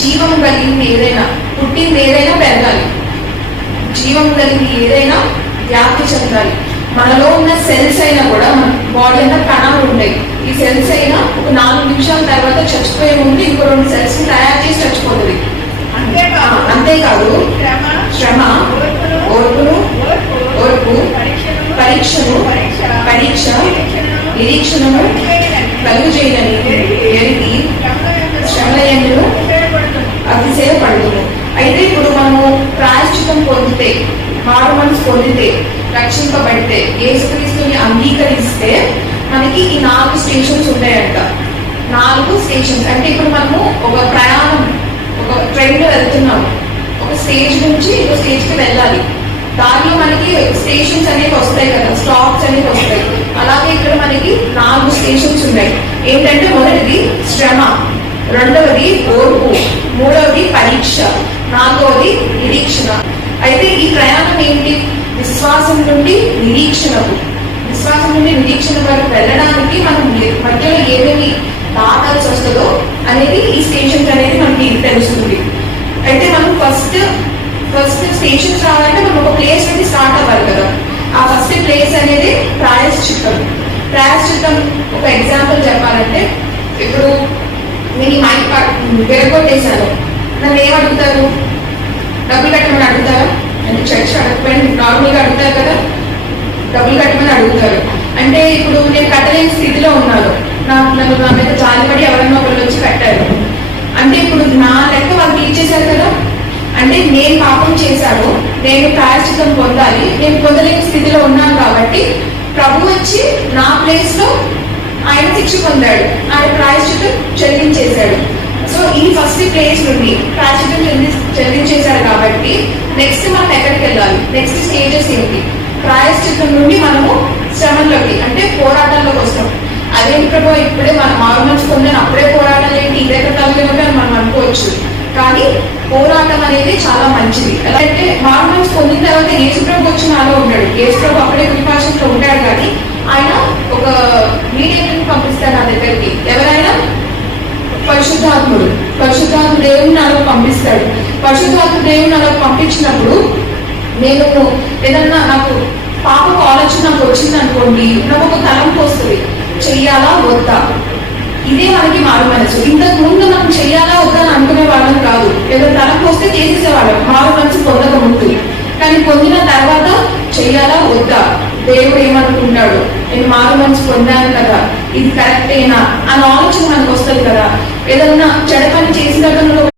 జీవం కలిగింది ఏదైనా, పుట్టింది ఏదైనా పెరగాలి, జీవం కలిగింది ఏదైనా వ్యాప్తి చెందాలి. మనలో ఉన్న సెల్స్ అయినా కూడా, మన బాడీ అంతా కణాలు ఉంటాయి. ఈ సెల్స్ అయినా ఒక 4 నిమిషాల తర్వాత చచ్చిపోయే ముందు ఇంకో 2 సెల్స్ ని తయారు చేసి చచ్చిపోతుంది. అంతేకాదు శ్రమ, ఓర్పును, పరీక్షను, నిరీక్షణను కలుగు చేయదని ఎరిగి శ్రమయందును అతిశయపడుతుంది. అయితే ఇప్పుడు మనము ప్రాయశ్చితం పొందితే, మారు మనసు పొందితే, రక్షింపబడితే, యేసుక్రీస్తుని అంగీకరిస్తే మనకి ఈ 4 స్టేషన్స్ ఉంటాయంట. 4 స్టేషన్స్ అంటే ఇప్పుడు మనము ఒక ప్రయాణం, ఒక ట్రైన్లో వెళ్తున్నాము. ఒక స్టేజ్ నుంచి ఇంకో స్టేజ్కి వెళ్ళాలి. దానిలో మనకి స్టేషన్స్ అనేవి వస్తాయి కదా, స్టాప్స్ అనేవి వస్తాయి. అలాగే ఇక్కడ మనకి 4 స్టేషన్స్ ఉన్నాయి. ఏంటంటే మొదటిది శ్రమ, రెండవది ఓర్పు, మూడవది పరీక్ష, నాలుగవది నిరీక్షణ. అయితే ఈ ప్రయాణం ఏంటి? విశ్వాసం నుండి నిరీక్షణకు, విశ్వాసం నుండి నిరీక్షణ వరకు వెళ్ళడానికి మనం మధ్యలో ఏమేమి దాటాల్సి వస్తుందో అనేది ఈ స్టేషన్స్ అనేది మనకి తెలుస్తుంది. అయితే మనం ఫస్ట్ స్టేషన్స్ రావాలంటే మనం ఒక ప్లేస్ నుండి స్టార్ట్ అవ్వాలి కదా. ఆ ఫస్ట్ ప్లేస్ అనేది ప్రాయశ్చిత్తం. ప్రాయశ్చిత్తం ఒక ఎగ్జాంపుల్ చెప్పాలంటే, ఇప్పుడు నేను ఈ మైక్ విరగొట్టేశాను, నన్ను ఏమడుగుతారు? డబ్బులు కట్టమని అడుగుతారా? అంటే చర్చ్ అడగకపోయినా నార్మల్గా అడుగుతారు కదా, డబ్బులు కట్టమని అడుగుతారు. అంటే ఇప్పుడు నేను కట్టలేని స్థితిలో ఉన్నాను, నన్ను నా మీద జాలిపడి ఎవరన్నా ఒకళ్ళు వచ్చి కట్టారు అంటే ఇప్పుడు నా లెక్క వాళ్ళు తీర్చేశారు కదా. అంటే నేను పాపం చేశాను, నేను ప్రాయశ్చిత్తం పొందాలి, నేను పొందలేని స్థితిలో ఉన్నాను కాబట్టి ప్రభు వచ్చి నా ప్లేస్ లో ఆయన శిక్ష పొందాడు, ఆయన ప్రాయశ్చిత్తం చెల్లించేశాడు. సో ఈ ఫస్ట్ ప్లేస్ నుండి ప్రాయశ్చిత్తం చెల్లించేశాడు కాబట్టి నెక్స్ట్ మనం ఎక్కడికి వెళ్ళాలి? నెక్స్ట్ స్టేజెస్ ఏంటి? ప్రాయశ్చిత్తం నుండి మనము శ్రమంలోకి అంటే పోరాటాల్లోకి వస్తాం. అదేంటి ప్రభు ఇప్పుడే మనం మారుమనసు పొందని అప్పుడే పోరాటాలు ఏంటి, ఇదే తగ్గలేమో అని మనం అనుకోవచ్చు. కానీ పోరాటం అనేది చాలా మంచిది. ఎలా అంటే మారుమనసు పొందిన తర్వాత యేసుప్రభు వచ్చి నాలో ఉంటాడు. యేసుప్రభు అప్పుడే కృపాశంలో ఉంటాడు, కానీ ఆయన ఒక మీడియేటర్ని పంపిస్తాడు నా దగ్గరికి. ఎవరైనా? పరిశుద్ధాత్ముడు. పరిశుద్ధాత్మ దేవుని నాలో పంపిస్తాడు. పరిశుద్ధాత్మ దేవుని నాలో పంపించినప్పుడు నేను ఏదన్నా నాకు పాపకు ఆలోచన నాకు వచ్చింది అనుకోండి, నాకు ఒక తలంపు వస్తుంది, చెయ్యాలా వద్దా. ఇదే మనకి మారు మనసు. ఇంతకు ముందు మనం చెయ్యాలా వద్దా అని అనుకునే వాళ్ళం కాదు. ఏదో తలంపు వస్తే చేసేసేవాళ్ళం మారు మనసు పొందక ముందు. కానీ పొందిన తర్వాత చెయ్యాలా వద్దా, దేవుడు ఏమనుకుంటాడు, నేను మారు మనసు పొందాను కదా, ఇది కరెక్టేనా అని ఆలోచన మనకు వస్తుంది కదా. ఏదన్నా చెడ పని చేసిన తర్వాత